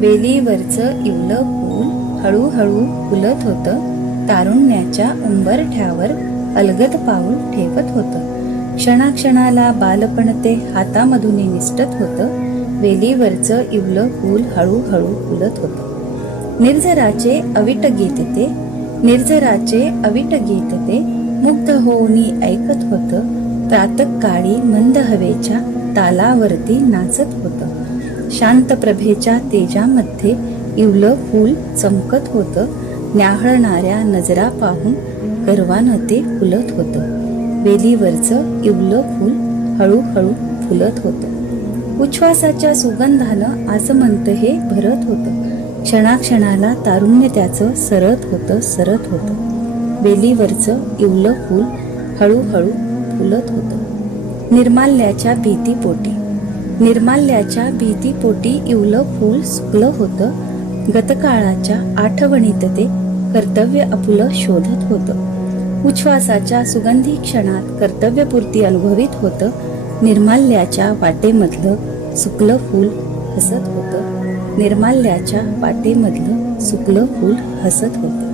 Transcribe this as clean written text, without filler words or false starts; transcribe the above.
वेलीवरचं इवलं फूल हळूहळू फुलत होतं. तारुण्याच्या उंबरठ्यावर अलगद पाऊल ठेवत होतं. क्षणाक्षणाला बालपण ते हातामधून निसटत होतं. वेलीवरचं इवलं फूल हळूहळू फुलत होतं. निर्झराचे अविट गीत ते, निर्झराचे अविट गीत ते मुग्ध होऊनी ऐकत होतं. प्रातःकाळी मंद हवेच्या तालावरती नाचत होतं. शांत प्रभेच्या तेजामध्ये इवलं फूल चमकत होतं. न्याहळणाऱ्या नजरा पाहून गर्वानं ते फुलत होतं. वेलीवरचं इवलं फूल हळूहळू फुलत होतं. उच्छ्वासाच्या सुगंधानं आसमंत हे भरत होतं. क्षणाक्षणाला तारुण्य त्याचं सरत होतं. वेलीवरचं इवलं फूल हळूहळू फुलत होतं. निर्माल्याच्या भीतीपोटी, निर्माल्याच्या भीतीपोटी इवलं फूल सुकलं होतं. गतकाळाच्या आठवणीत ते कर्तव्य आपुलं शोधत होतं. उच्छ्वासाच्या सुगंधी क्षणात कर्तव्यपूर्ती अनुभवित होतं. निर्माल्याच्या वाटेमधलं सुकलं फूल हसत होतं. निर्माल्याच्या वाटेमधलं सुकलं फूल हसत होतं.